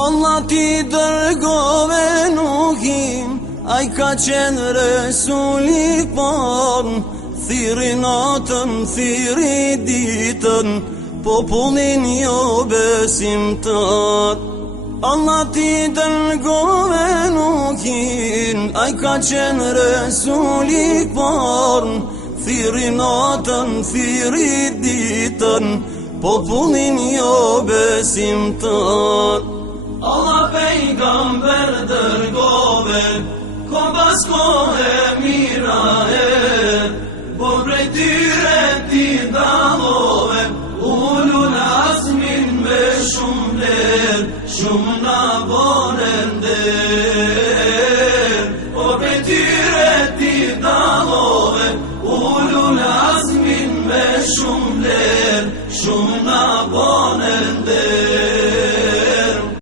Allah ti dërgove Nuhin, ai ka qenë Resuli par, thiri natën, thiri ditën, popullin jo besimtar. Allah ti dërgove Nuhin, ai ka qenë Resuli par, thiri natën, thiri ditën, popullin jo besimtar. Allah pejgamber dërgove, ko pas kohë mira por prej tyre ti dallove, ulul azmin me shumë vlerë, shumë na